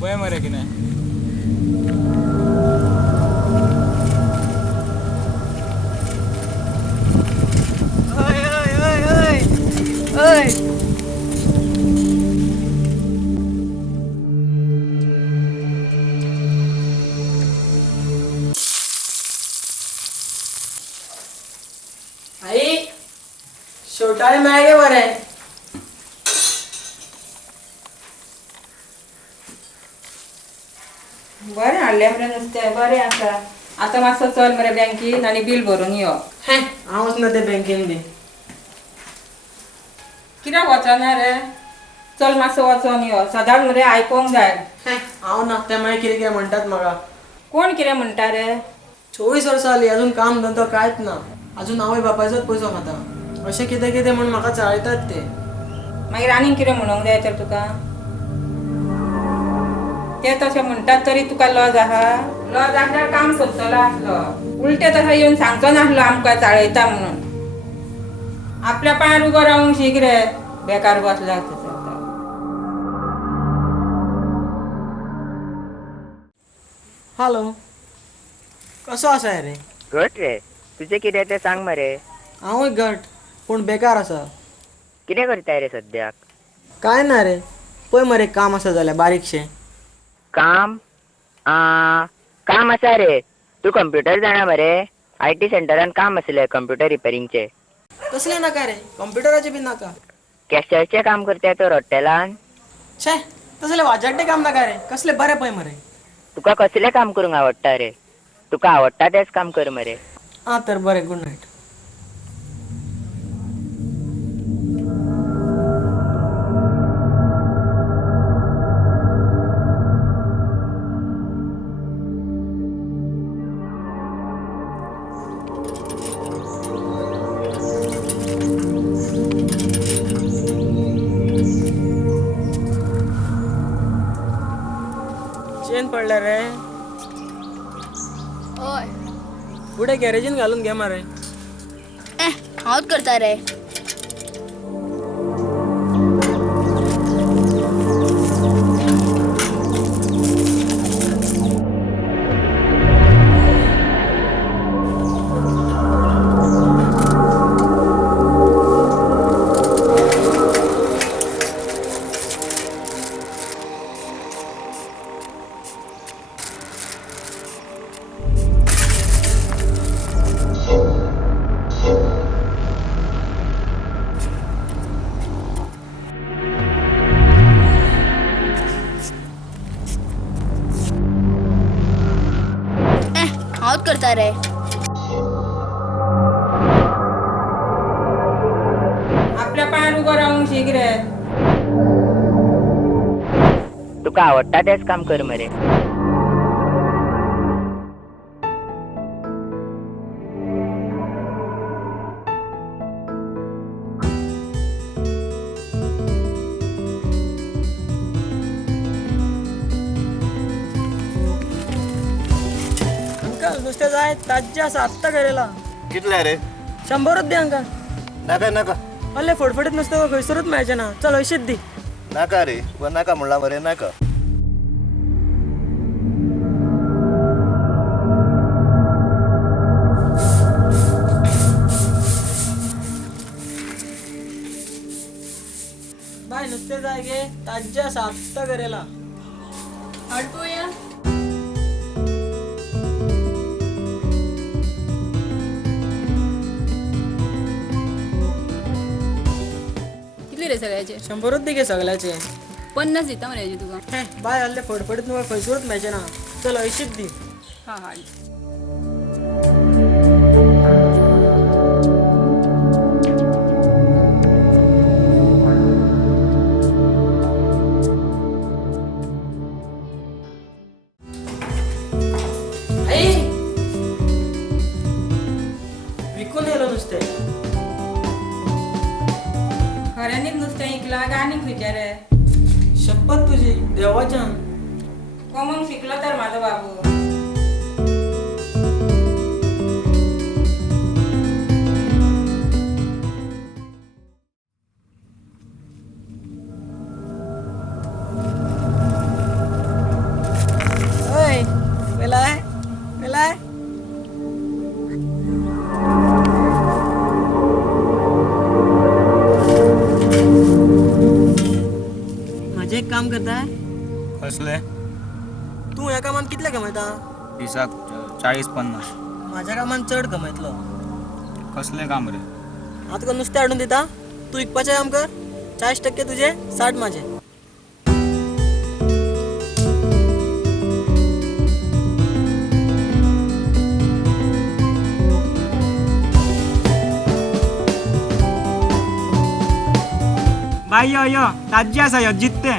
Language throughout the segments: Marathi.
पळय मरे कितें ओय ओय ओय ओय ओय आई शेवटाळे मेळ्ळे मरे बरें हाडलें मरे नुस्तें बरें आसा आतां मातसो चल मरे बँकीन आनी बील भरून यो हें हांव वचना ते बँकेन बी कित्याक वचना रे चल मातसो वचोन यो सदांच मरे आयकोंक जाय हें हांव ना ते मागीर कितें कितें म्हणटात म्हाका कोण कितें म्हणटा रे 24 वर्सां जालीं अजून काम धंदो कांयच ना अजून आवय बापायचोच पयसो खाता अशें कितें कितें म्हूण म्हाका चाळयतात ते मागीर आनीक कितें म्हणूंक जाय तर तुका ते तशें म्हणटात तरी तुका लॉज आहा लॉज आसल्यार काम सोदतलो आसलो उलटें तसो येवन सांगचो नासलो आमकां चाळयता म्हणून आपल्या पांयार उबो रावंक शीक रे बेकार बसला हॅलो कसो आसा रे घट रे तुझें कितें तें सांग मरे हांवूय घट पूण बेकार आसा कितें करताय रे सद्याक काय ना रे पळय मरे काम आसा जाल्यार बारीकशें काम काम आसा रे तूं कंप्युटर जाणा मरे IT सेंटरान काम आसलें कंप्युटर रिपेरींगचें तसलें नाका रे कंप्युटराचें बी नाका कॅशरचें काम करताय तर हॉटेलान छे तसलें वाजड्डें काम नाका रे कसलें बरें पळय मरे तुका कसलें काम करूंक आवडटा रे तुका आवडटा तेंच काम कर मरे आं तर बरें गूड नायट चेन पडल्या रे हय पुढे गॅरेजीन घालून घे मरे हांवच करता रे हांवच करता रे आपल्या पांयार उबो रावंक शीक रे तुका आवडटा तेंच काम कर मरे अंकल नुस्तें जाय ताज्जें आसा आत्तां घरेला कितले रे 100 दी हांकां नाका नाका असलें फडफडीत नुस्तें खंयसरूच मेळचें ना चल 80 दी नाका रे व नाका म्हणला मरे नाका बाय नुस्तें जाय गे ताज्जें आसा आत्तां घरेला हाड पळोवया कितले रे सगळ्याचे 100 दी गे सगल्याचे 50 दिता मरे हेजे तुका हें बाय असलें फडफडीत नुस्तें खंयसरूच मेळचें ना चल 80 दी हा हाड आई विकून येयलो नुस्तें खऱ्यांनीच नुस्तें इकलां काय आनीक खंयचें रे शपथ तुजी देवाच्यान कमोंक शिकलो तर म्हाजो बाबू कसले तू ह्या कामान कितले कमयता? दिसाक 40-50. माझ्या कामान चड कमयतलो. कसले काम रे? आता तुका नुस्तें हाडून दिता, तू विकपाचें काम कर. 40% तुझे, 60 माझे. बाई यो ताजी आसा यो जित्ते.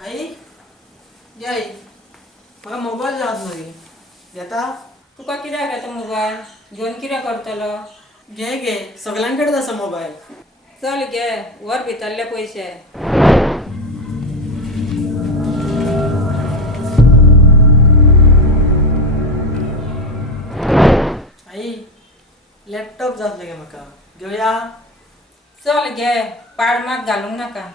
आई ये आई, म्हाका मोबाईल जाय आसलो रे. घेता? तुका कित्याक घेता मोबायल? घेवन कितें करतलो? घे घे, सगळ्यांकडेच आसा मोबाईल. चल घे, वर भितरले पयशे. आई लॅपटॉप जाय आसलो गे म्हाका. घेवया? चल घे, पाड मात घालूंक नाका.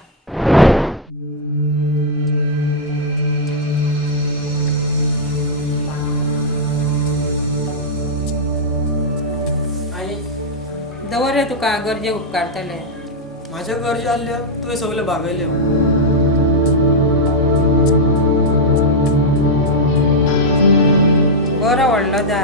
आई दवर रे तुका गरजे उपकारतले. माझ्या गरजो आसल्यो तुवें सगल्यो भागयल्यो. बरो व्हडलो जा.